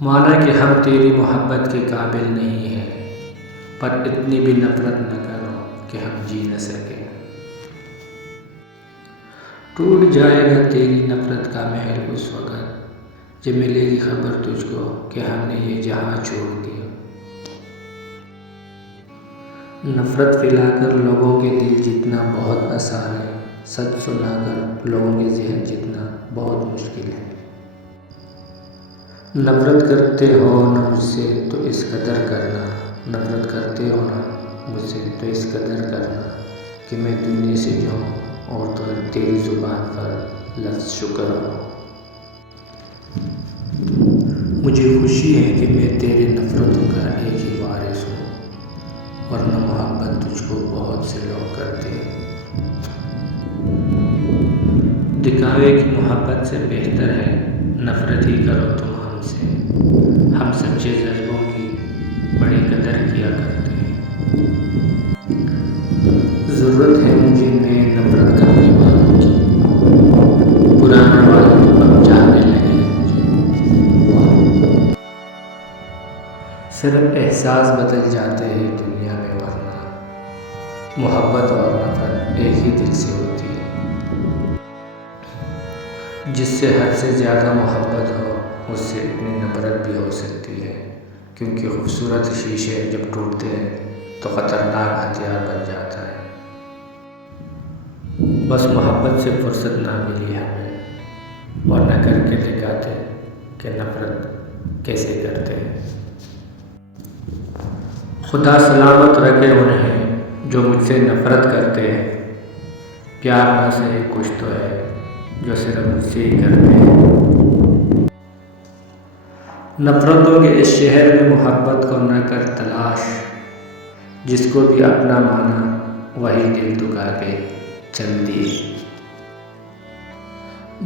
مانا کہ ہم تیری محبت کے قابل نہیں ہیں، پر اتنی بھی نفرت نہ کرو کہ ہم جی نہ سکیں۔ ٹوٹ جائے گا تیری نفرت کا محل اس وقت جب ملے گی خبر تجھ کو کہ ہم نے یہ جہاں چھوڑ دیا۔ نفرت پھیلا کر لوگوں کے دل جتنا بہت آسان ہے، سچ سنا کر لوگوں کے ذہن جتنا بہت مشکل ہے۔ نفرت کرتے ہو نہ مجھ سے تو اس قدر کرنا، نفرت کرتے ہو نہ مجھ سے تو اس قدر کرنا کہ میں دنیا سے جاؤں اور تو تیری زبان پر لفظ شکر ہو۔ مجھے خوشی ہے کہ میں تیرے نفرتوں کا ایک ہی وارث ہوں، ورنہ محبت تجھ کو بہت سے لوگ کرتے ہیں۔ دکھاوے کی محبت سے بہتر ہے نفرت ہی کرو تم ہم سے، ہم سچے جذبوں کی بڑی قدر کیا کرتے ہیں۔ ضرورت ہے مجھے نئے نفرت کرنے والوں کی، پرانے والے تو اب جانے لگے ہیں مجھے۔ صرف احساس بدل جاتے ہیں دنیا میں، ورنہ محبت اور نفرت ایک ہی دل سے ہوتی ہے۔ جس سے حد سے زیادہ محبت ہو اس سے اتنی نفرت بھی ہو سکتی ہے، کیونکہ خوبصورت شیشے جب ٹوٹتے ہیں تو خطرناک ہتھیار بن جاتا ہے۔ بس محبت سے فرصت نہ ملی ہمیں، ورنہ کر کے دکھاتے کہ نفرت کیسے کرتے ہیں۔ خدا سلامت رکھے انہیں جو مجھ سے نفرت کرتے ہیں، پیار نہ سہے کچھ تو ہے جو صرف مجھ سے ہی کرتے ہیں۔ نفرتوں کے اس شہر میں محبت کو نہ کر تلاش، جس کو بھی اپنا مانا وہی دل دکھا کے چل دیے۔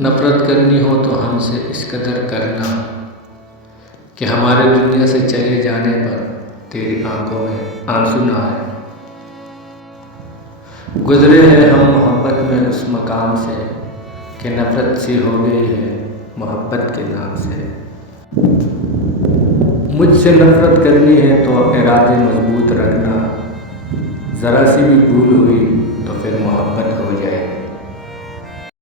نفرت کرنی ہو تو ہم سے اس قدر کرنا کہ ہمارے دنیا سے چلے جانے پر تیری آنکھوں میں آنسو نہ آئے۔ گزرے ہیں ہم محبت میں اس مقام سے کہ نفرت سی ہو گئی ہے محبت کے نام سے۔ مجھ سے نفرت کرنی ہے تو ارادے مضبوط رکھنا، ذرا سی بھی بھول ہوئی تو پھر محبت